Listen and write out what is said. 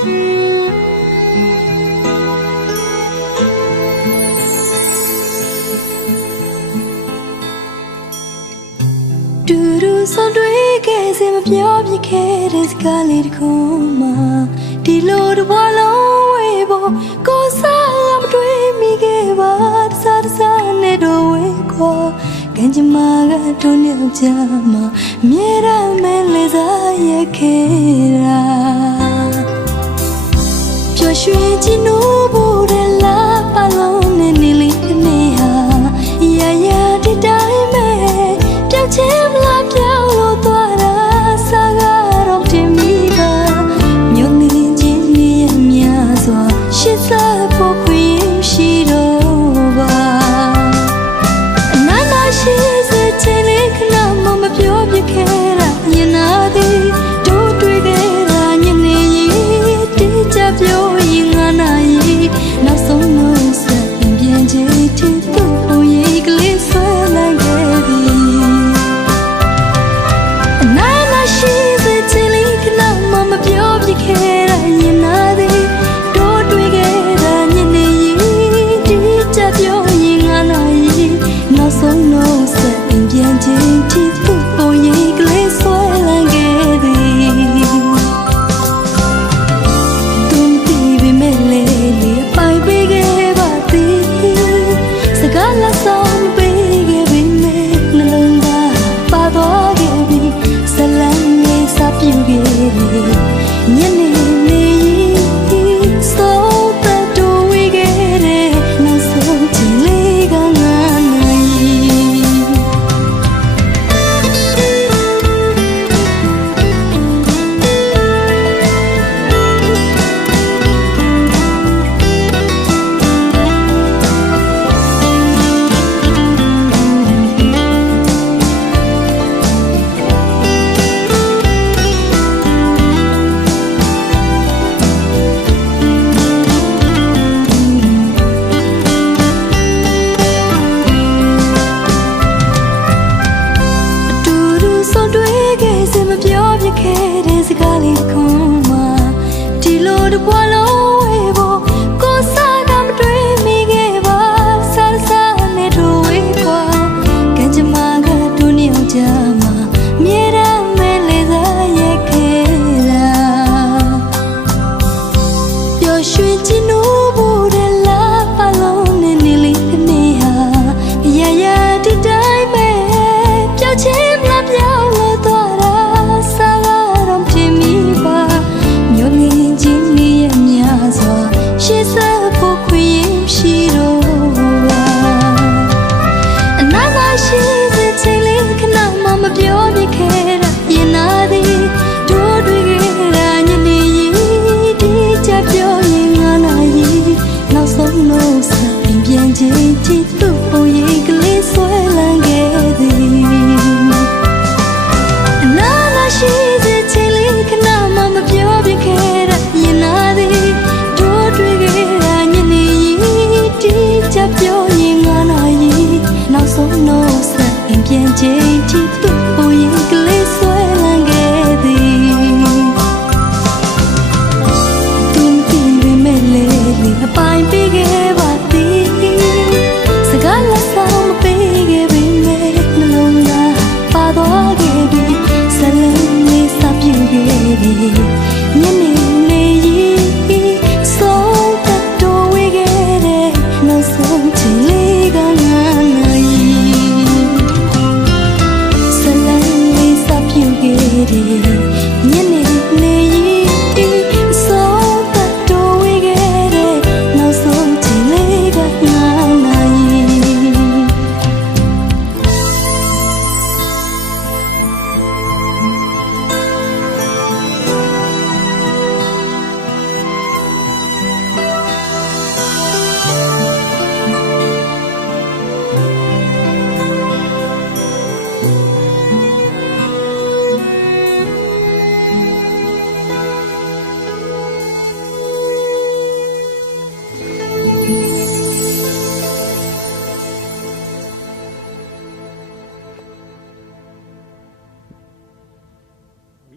တူတူဆောင်တွေ့ခဲ့စေမပြောပြခဲ့တဲ့စကားလေးတခုမှဒီလိုတစ်ဘဝလုံးဝေးဖို့ကိုစားမတွေ့မိခဲ့ပါတစားတစားနဲ့တော့ဝေးခေါ်ကံကြမ္မာကတုံ့ရောက်ကြမှာမြေရမဲလေးစားရခဲ့တာ 就学进怒不的拉巴龙。 လုံးလုံးဆက်အိမ်ပြန်ခြင်း ပြန်ချိန်ထိသူ့ပုံရင်ကလေးဆွဲလန်းခဲ့သည်သူမတင်ပေမဲ့လေးလေးအပိုင်းပေးခဲ့